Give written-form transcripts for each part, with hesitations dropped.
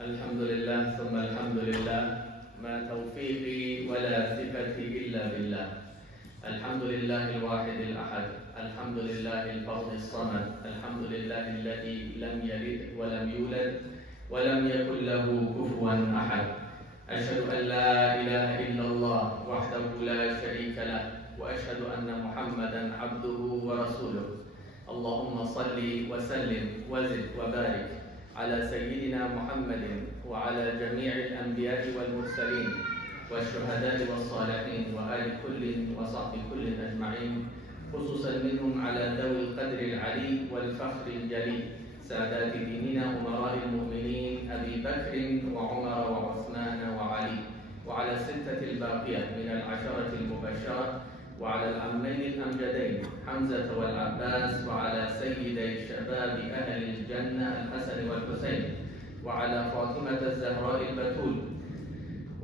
الحمد لله ثم الحمد لله ما توفيقي ولا ثقتي إلا بالله. الحمد لله الواحد الأحد، الحمد لله الفرد الصمد، الحمد لله الذي لم يلد ولم يولد ولم يكن له كفوا أحد. أشهد أن لا إله إلا الله وحده لا شريك له، وأشهد أن محمدا عبده ورسوله. اللهم صل وسلم وزد وبارك على سيدنا محمد وعلى جميع الأنبياء والمرسلين والشهداء والصالحين وآل كل وصحب كل أجمعين، خصوصا منهم على ذوي القدر العلي والفخر الجلي سادات ديننا أمراء المؤمنين أبي بكر وعمر وعثمان وعلي، وعلى الستة الباقية من العشرة المبشرة، وعلى العمين الأمجدين حمزة والعباس، وعلى سيدي شباب أهل الجنة الحسن والحسين، وعلى فاطمة الزهراء البتول،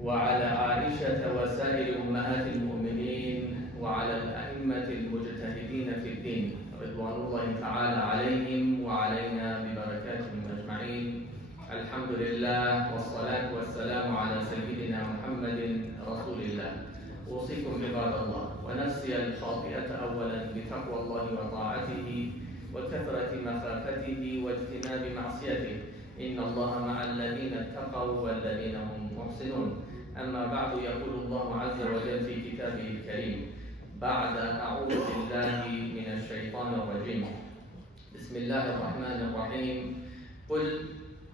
وعلى عائشة وسائر أمهات المؤمنين، وعلى الأئمة المجتهدين في الدين رضوان الله تعالى عليهم وعلينا ببركاتهم أجمعين. الحمد لله والصلاة والسلام على سيدنا محمد رسول الله. أوصيكم عباد الله ونفسي الخاطئة أولا بتقوى الله وطاعته وكثرة مخافته واجتناب معصيته، إن الله مع الذين اتقوا والذين هم محسنون. أما بعد، يقول الله عز وجل في كتابه الكريم بعد أعوذ بالله من الشيطان الرجيم، بسم الله الرحمن الرحيم: قل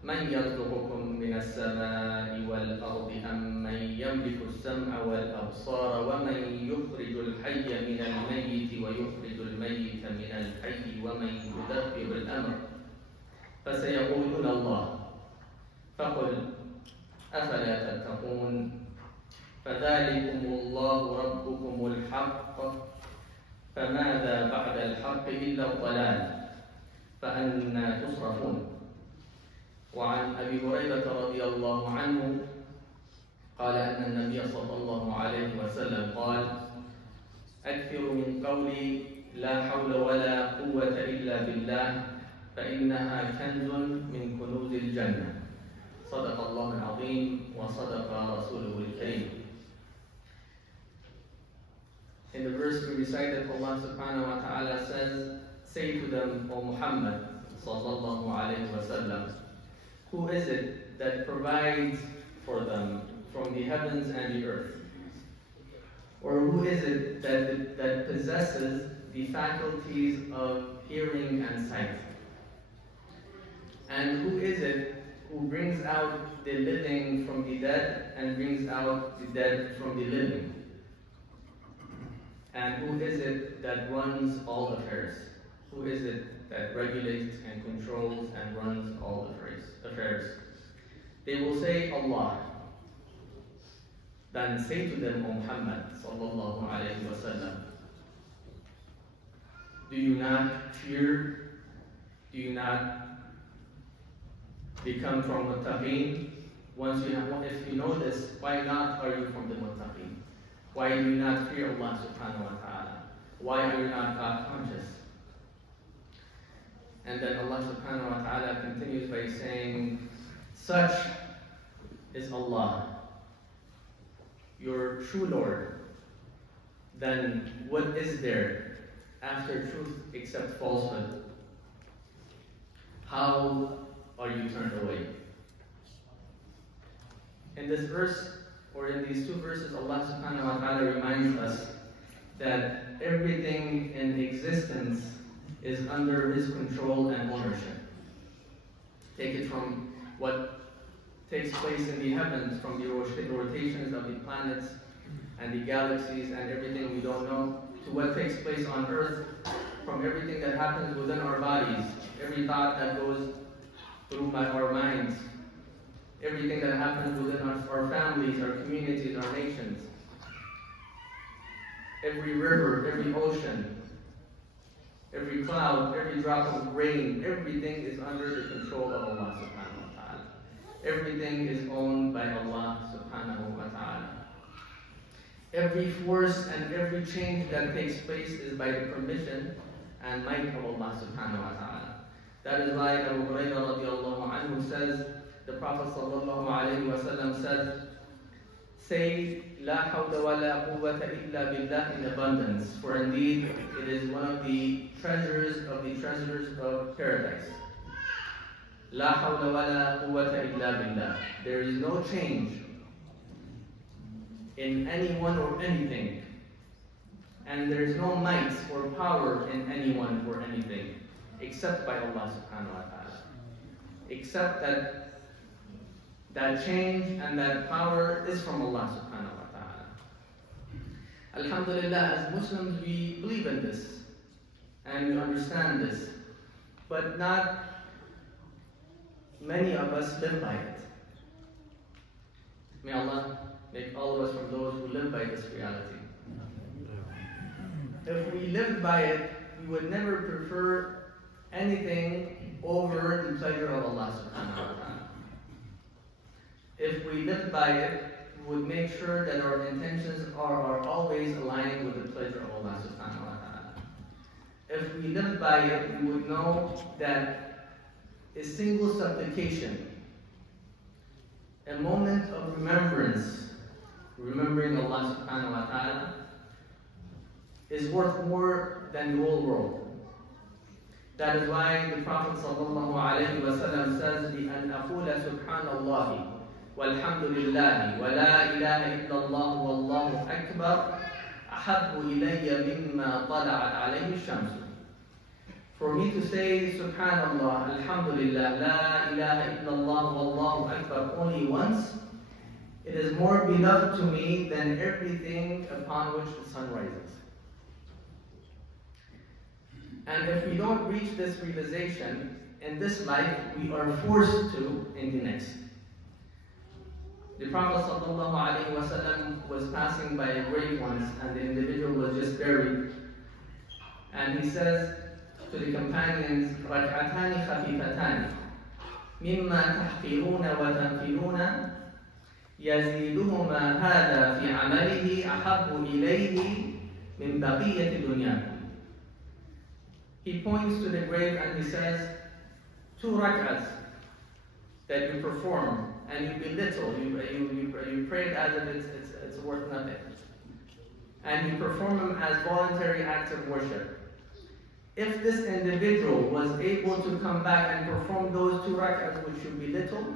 من يرزقكم من السماء والأرض أم من يملك السمع والأبصار ومن يخرج الحي من الميت ويخرج الميت من الحي ومن يدبر الأمر، فسيقولون الله، فقل أفلا تتقون، فذلكم الله ربكم الحق، فماذا بعد الحق إلا الضلال، فأنى تصرفون. وعن أبي هريرة رضي الله عنه قال أن النبي صلى الله عليه وسلم قال: أكثروا من قولي لا حول ولا قوة إلا بالله، فإنها كنز من كنوز الجنة. صدق الله العظيم وصدق رسوله الكريم. In the verse we recited, Allah subhanahu wa ta'ala says, say to them, O Muhammad sallallahu alayhi wa sallam, who is it that provides for them from the heavens and the earth? Or who is it that possesses the faculties of hearing and sight? And who is it who brings out the living from the dead and brings out the dead from the living? And who is it that runs all affairs? Who is it that regulates and controls and runs all affairs? They will say, Allah. Then say to them, O Muhammad sallallahu alayhi wa sallam, do you not fear? Do you not become from muttaqeen? If you know this, why not are you from the muttaqeen? Why do you not fear Allah subhanahu wa ta'ala? Why are you not God conscious? And then Allah subhanahu wa ta'ala continues by saying, such is Allah, your true Lord. Then what is there after truth except falsehood? How are you turned away? In this verse, or in these two verses, Allah subhanahu wa ta'ala reminds us that everything in existence is under His control and ownership. Take it from what takes place in the heavens, from the rotations of the planets and the galaxies and everything we don't know, to what takes place on earth, from everything that happens within our bodies, every thought that goes through our minds, everything that happens within our families, our communities, our nations, every river, every ocean, every cloud, every drop of rain, everything is under the control of Allah subhanahu wa ta'ala. Everything is owned by Allah subhanahu wa ta'ala. Every force and every change that takes place is by the permission and might of Allah subhanahu wa ta'ala. That is why Abu Hurairah radiallahu anhu says the Prophet ﷺ said, say, La hawla wa la quwwata illa billah in abundance, for indeed it is one of the treasures of paradise. La hawla wa la quwwata illa billah. There is no change in anyone or anything, and there is no might or power in anyone or anything except by Allah subhanahu wa ta'ala. Except that change and that power is from Allah subhanahu wa ta'ala. Alhamdulillah, as Muslims we believe in this and we understand this, but not many of us live by it. May Allah make all of us from those who live by this reality. If we lived by it, we would never prefer anything over the pleasure of Allah subhanahu wa ta'ala. If we lived by it, we would make sure that our intentions are always aligned with the pleasure of Allah subhanahu wa ta'ala. If we lived by it, we would know that a single supplication, a moment of remembrance, remembering Allah subhanahu wa ta'ala, is worth more than the whole world. That is why the Prophet ﷺ says, بِأَنْ أَقُولَ سُبْحَانَ اللَّهِ وَالْحَمْدُ لِلَّهِ وَلَا إِلَهَ إِلَّا اللَّهُ وَاللَّهُ أَكْبَرُ أَحَبُّ إِلَيَّ مِمَّا طَلَعَتْ عَلَيْهِ الشَّمْسُ. For me to say Subhanallah, Alhamdulillah, La ilaha illallah, Wallahu Akbar only once, it is more beloved to me than everything upon which the sun rises. And if we don't reach this realization in this life, we are forced to in the next. The Prophet ﷺ was passing by a grave once, and the individual was just buried. And he says to the companions, رَكْعَتَانِ خَفِيفَتَانِ مِمَّا تَحْقِرُونَ وَتَنْفِرُونَ يَزِيدُهُمَا هَذَا فِي عَمَلِهِ أَحَبُّ إِلَيْهِ مِنْ بَقِيَّةِ دُنْيَاكُمْ. He points to the grave and he says, 2 rak'ahs that you perform and you belittle, you pray it as if it's worth nothing. And you perform them as voluntary acts of worship. If this individual was able to come back and perform those 2 rak'ahs which you belittle,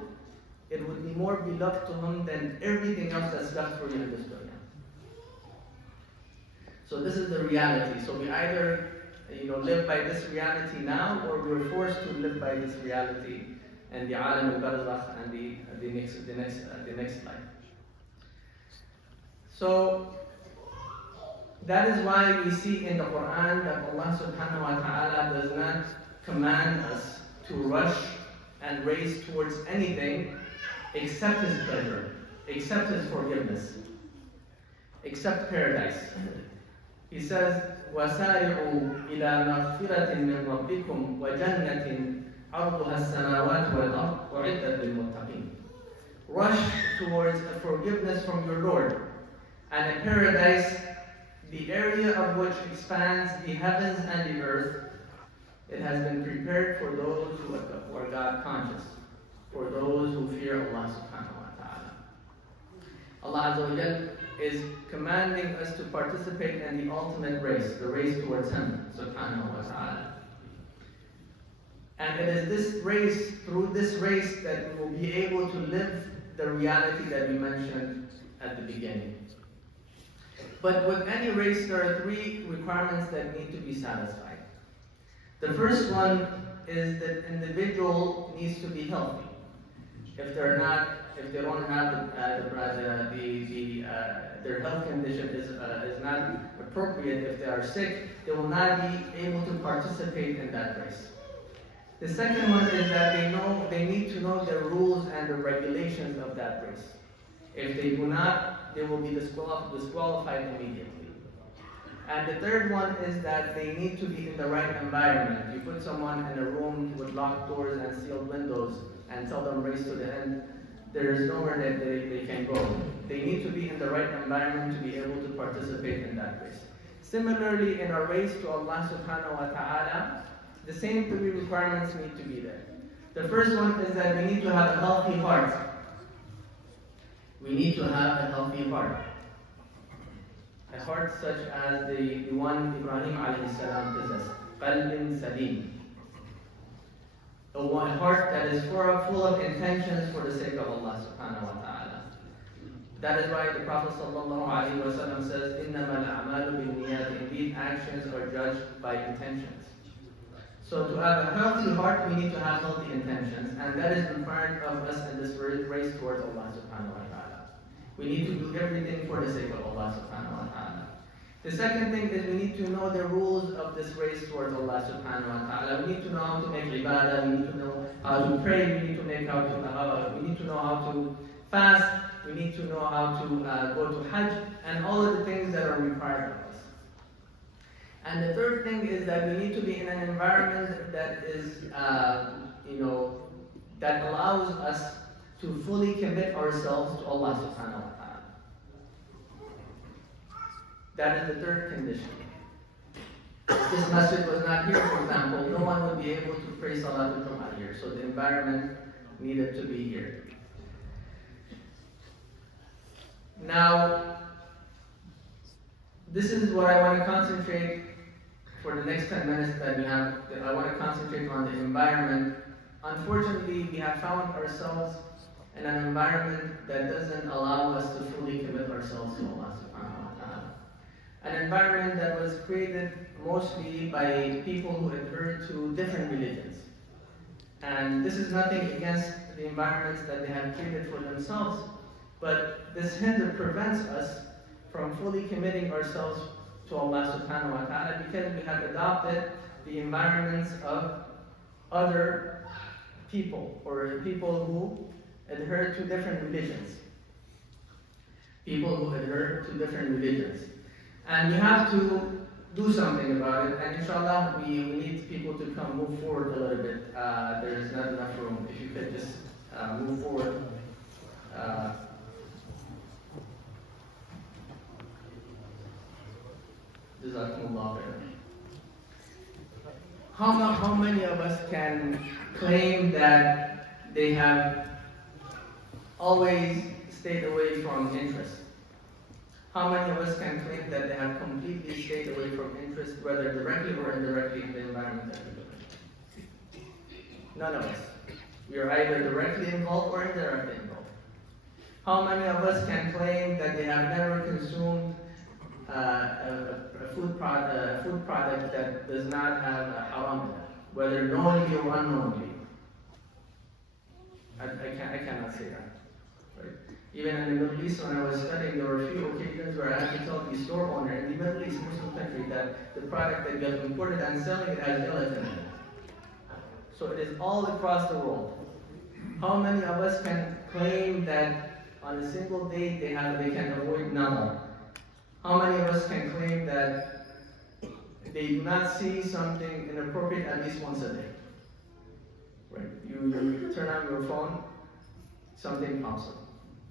it would be more beloved to him than everything else that's left for you in this dunya. So this is the reality. So we either live by this reality now, or we're forced to live by this reality and the alam al-barzakh and the next life. So that is why we see in the Quran that Allah subhanahu wa ta'ala does not command us to rush and race towards anything except His pleasure, except His forgiveness, except paradise. He says, وَسَارِعُوا إِلَى مَغْفِرَةٍ مِّن رَبِّكُمْ وَجَنَّةٍ عَرْضُهَا السَّمَاوَاتُ وَالْأَرْضُ أُعِدَّتْ لِلْمُتَّقِينَ. Rush towards a forgiveness from your Lord, and a paradise, the area of which expands the heavens and the earth. It has been prepared for those who are God conscious, for those who fear Allah subhanahu wa ta'ala. Allah Azza wa Jal is commanding us to participate in the ultimate race, the race towards Him subhanahu wa ta'ala. And it is this race, through this race, that we will be able to live the reality that we mentioned at the beginning. But with any race, there are 3 requirements that need to be satisfied. The first one is that individual needs to be healthy. If they don't have their health condition is not appropriate, if they are sick, they will not be able to participate in that race. The second one is that they need to know the rules and the regulations of that race. If they do not, they will be disqualified immediately. And the third one is that they need to be in the right environment. You put someone in a room with locked doors and sealed windows and tell them race to the end, there is nowhere that they can go. They need to be in the right environment to be able to participate in that race. Similarly, in our race to Allah subhanahu wa ta'ala, the same 3 requirements need to be there. The first one is that we need to have a healthy heart. We need to have a healthy heart. A heart such as the one Ibrahim alayhi salam possessed. Qalbin salim. A heart that is full of intentions for the sake of Allah subhanahu wa ta'ala. That is why the Prophet sallallahu alayhi wa sallam says, إِنَّمَا الْأَعْمَالُ بِالنِّيَّاتِ. Indeed, actions are judged by intentions. So to have a healthy heart, we need to have healthy intentions. And that is required of us in this race towards Allah subhanahu wa ta'ala. We need to do everything for the sake of Allah subhanahu wa ta'ala. The second thing is we need to know the rules of this race towards Allah subhanahu wa ta'ala. We need to know how to make ibadah, we need to know how to pray, we need to know how to fast, we need to know how to go to Hajj, and all of the things that are required of us. And the third thing is that we need to be in an environment that is, that allows us to fully commit ourselves to Allah subhanahu wa ta'ala. That is the third condition. If this masjid was not here, for example, no one would be able to pray Salatul Jum'ah here. So the environment needed to be here. Now, this is what I want to concentrate for the next 10 minutes that we have. I want to concentrate on the environment. Unfortunately, we have found ourselves in an environment that doesn't allow us to fully commit ourselves to Allah subhanahu wa ta'ala. An environment that was created mostly by people who adhere to different religions. And this is nothing against the environments that they have created for themselves, but this hinder prevents us from fully committing ourselves to Allah subhanahu wa ta'ala because we have adopted the environments of other people, or people who adhere to different religions. People who adhere to different religions. And we have to do something about it, and inshallah we need people to come move forward a little bit. There is not enough room. If you could just move forward. Jazakumullah khairan. How many of us can claim that they have always stayed away from interest? How many of us can claim that they have completely stayed away from interest, whether directly or indirectly, in the environment that we live in? None of us. We are either directly involved or indirectly involved. How many of us can claim that they have never consumed a food product that does not have a haram in it, whether knowingly or unknowingly? I cannot say that. Right? Even in the Middle East, when I was studying, there were a few occasions where I had to tell the store owner in the Middle East, Muslim country, that the product that gets imported and selling it has gelatin in it. So it is all across the world. How many of us can claim that on a single day they can avoid nama? How many of us can claim that they do not see something inappropriate at least once a day? Right? You turn on your phone, something pops up.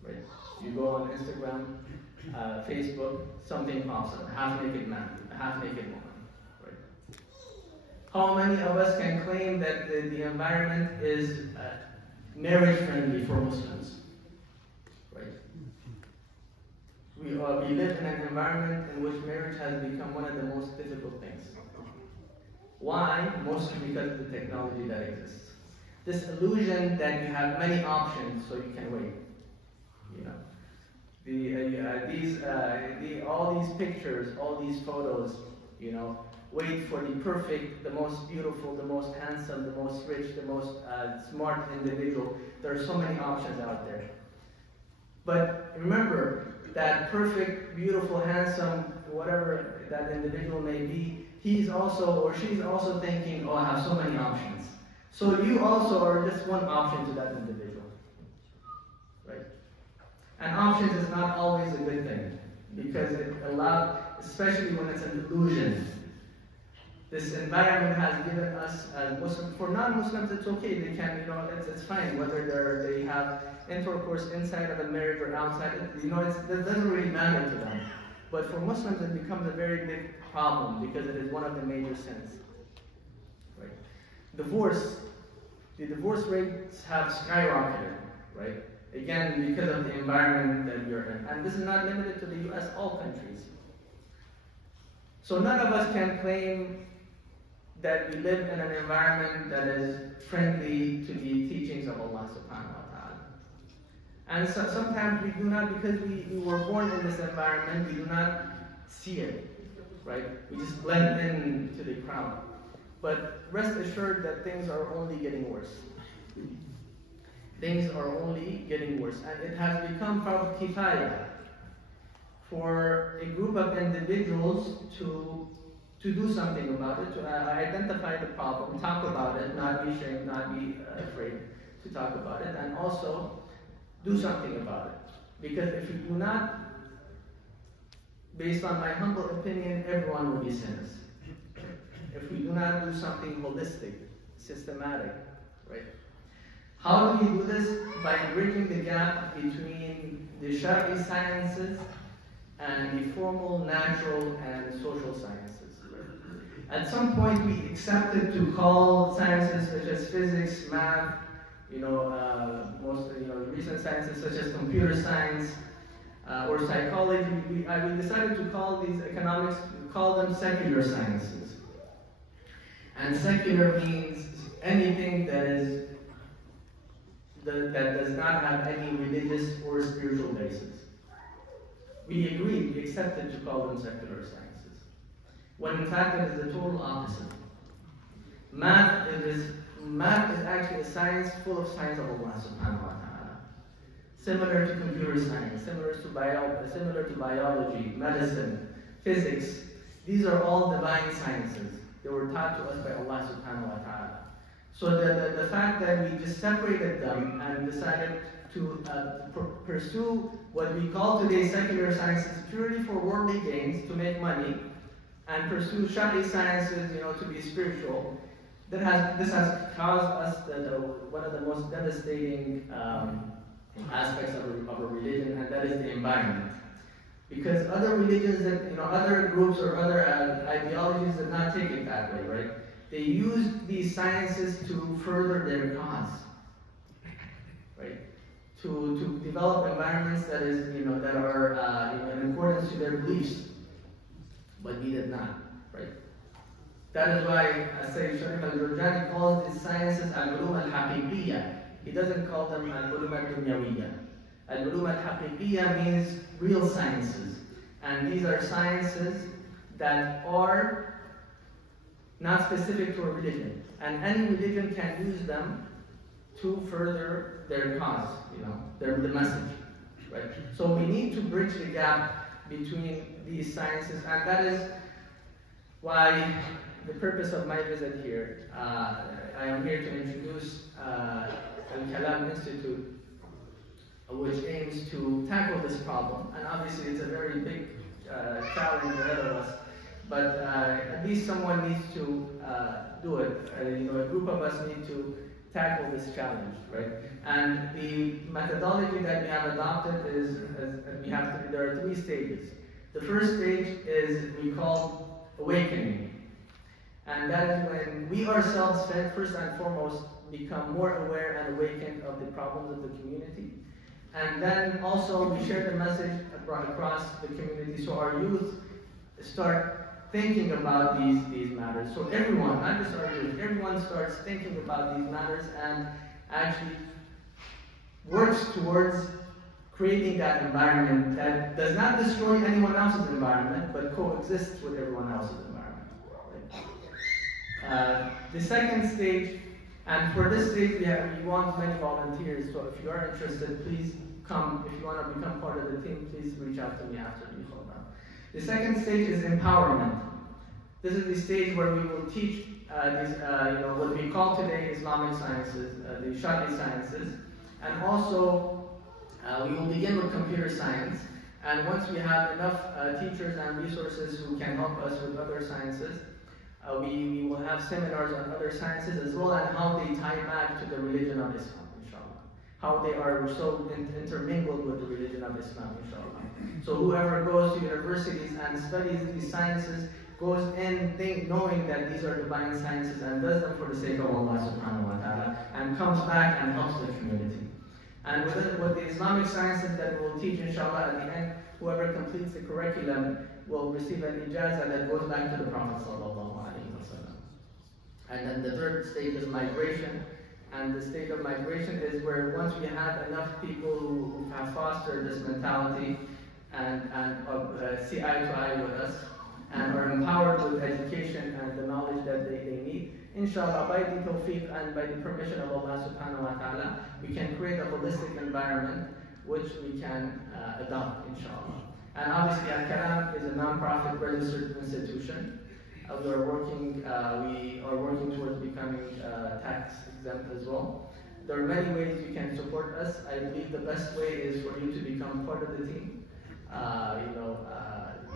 Right? You go on Instagram, Facebook, something pops up. A half-naked man, a half-naked woman. Right? How many of us can claim that the environment is marriage-friendly for Muslims? Right? We live in an environment in which marriage has become one of the most difficult things. Why? Mostly because of the technology that exists. This illusion that you have many options so you can wait. All these pictures, all these photos, wait for the perfect, the most beautiful, the most handsome, the most rich, the most smart individual. There are so many options out there. But remember, that perfect, beautiful, handsome, whatever that individual may be, he's also, or she's also thinking, oh, I have so many options. So you also are just one option to that individual. Right? And options is not always a good thing, because it allows, especially when it's an illusion. This environment has given us, as Muslims, for non-Muslims, it's okay. They can, it's fine whether they have intercourse inside of a marriage or outside. It doesn't really matter to them. But for Muslims, it becomes a very big problem because it is one of the major sins. Right? Divorce the divorce rates have skyrocketed, right? Again, because of the environment that you're in. And this is not limited to the US, all countries. So none of us can claim that we live in an environment that is friendly to the teachings of Allah subhanahu wa ta'ala. And so sometimes we do not, because we were born in this environment, we do not see it, right? We just blend in to the crowd. But rest assured that things are only getting worse. Things are only getting worse. And it has become fard kifaya for a group of individuals to do something about it, to identify the problem, talk about it, not be ashamed, not be afraid to talk about it, and also do something about it. Because if you do not, based on my humble opinion, everyone will be sinners. If we do not do something holistic, systematic, right? How do we do this? By bridging the gap between the shafe'i sciences and the formal, natural, and social sciences. At some point, we accepted to call sciences such as physics, math, recent sciences such as computer science or psychology. We decided to call these economics, call them secular sciences. And secular means anything that does not have any religious or spiritual basis. We agreed, we accepted to call them secular sciences, when in fact it is the total opposite. Math is actually a science full of signs of Allah subhanahu wa ta'ala. Similar to computer science, similar to biology, medicine, physics. These are all divine sciences. They were taught to us by Allah subhanahu wa ta'ala. So the fact that we just separated them and decided to pursue what we call today secular sciences purely for worldly gains, to make money, and pursue shari'a sciences, to be spiritual, this has caused us one of the most devastating aspects of a religion, and that is the environment. Because other religions, other groups or other ideologies did not take it that way, right? They used these sciences to further their cause, right? To develop environments that are in accordance to their beliefs, but we did not, right? That is why Sayyid Sharif al-Jurjani calls these sciences al-ulum al-haqiqiyya. He doesn't call them al-ulum al-dunyawiyya. Al-ulum al-haqiqiyya means real sciences, and these are sciences that are not specific to a religion, and any religion can use them to further their cause, the message, right? So we need to bridge the gap between these sciences, and that is why the purpose of my visit here. I am here to introduce Alkalam Institute, which aims to tackle this problem, and obviously it's a very big challenge ahead of us, but at least someone needs to do it. A group of us need to tackle this challenge, right? And the methodology that we have adopted is, there are 3 stages. The first stage is we call awakening. And that is when we ourselves, first and foremost, become more aware and awakened of the problems of the community. And then also we share the message across the community, so our youth start thinking about these matters. So everyone, not just our youth, everyone starts thinking about these matters and actually works towards creating that environment that does not destroy anyone else's environment, but coexists with everyone else's environment. Right? The second stage, and for this stage we want many volunteers, so if you are interested, please come. If you want to become part of the team, please reach out to me after the Khutba. The second stage is empowerment. This is the stage where we will teach what we call today Islamic sciences, the Shari'a sciences, and also we will begin with computer science. And once we have enough teachers and resources who can help us with other sciences, we will have seminars on other sciences as well, and how they tie back to the religion of Islam, inshallah. How they are so intermingled with the religion of Islam, inshallah. So whoever goes to universities and studies these sciences goes in knowing that these are divine sciences and does them for the sake of Allah subhanahu wa ta'ala, and comes back and helps the community. And with the Islamic sciences that we'll teach, inshallah, at the end, whoever completes the curriculum will receive an ijazah that goes back to the Prophet sallallahu alaihi wasallam. And then the third stage is migration. And the state of migration is where once we have enough people who have fostered this mentality and see eye to eye with us, and are empowered with education and the knowledge that they need, inshallah, by the tawfiq and by the permission of Allah subhanahu wa ta'ala, we can create a holistic environment which we can adopt, inshallah. And obviously, Alkalam is a non-profit registered institution. We are working towards becoming tax exempt as well. There are many ways you can support us. I believe the best way is for you to become part of the team.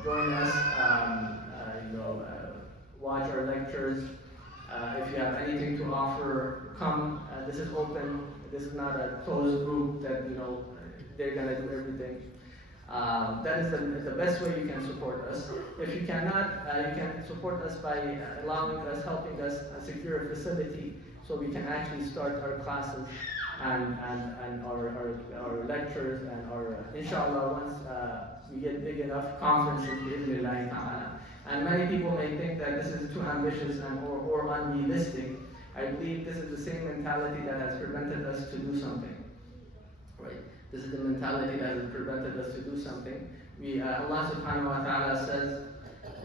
Join us. Watch our lectures. If you have anything to offer, come. This is open. This is not a closed group that they're gonna do everything. That is the best way you can support us. If you cannot, you can support us by helping us secure a facility so we can actually start our classes and our lectures and our, inshallah, once we get big enough conferences, bi'idhnillahi ta'ala. And many people may think that this is too ambitious or unrealistic. I believe this is the same mentality that has prevented us to do something. Right? This is the mentality that has prevented us to do something. Allah subhanahu wa ta'ala says,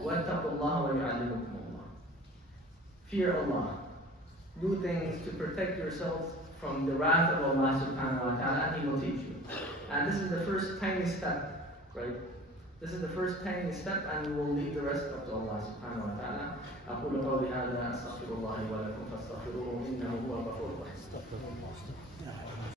وَاتَّقُوا اللَّهَ وَيُعَلِّمُكُمُ اللَّهُ. Fear Allah. Do things to protect yourselves from the wrath of Allah subhanahu wa ta'ala, and He will teach you. And this is the first tiny step, right? This is the first tiny step, and we will leave the rest up to Allah subhanahu wa ta'ala. أقول قولي هذا أستغفر الله ولكم فاستغفروه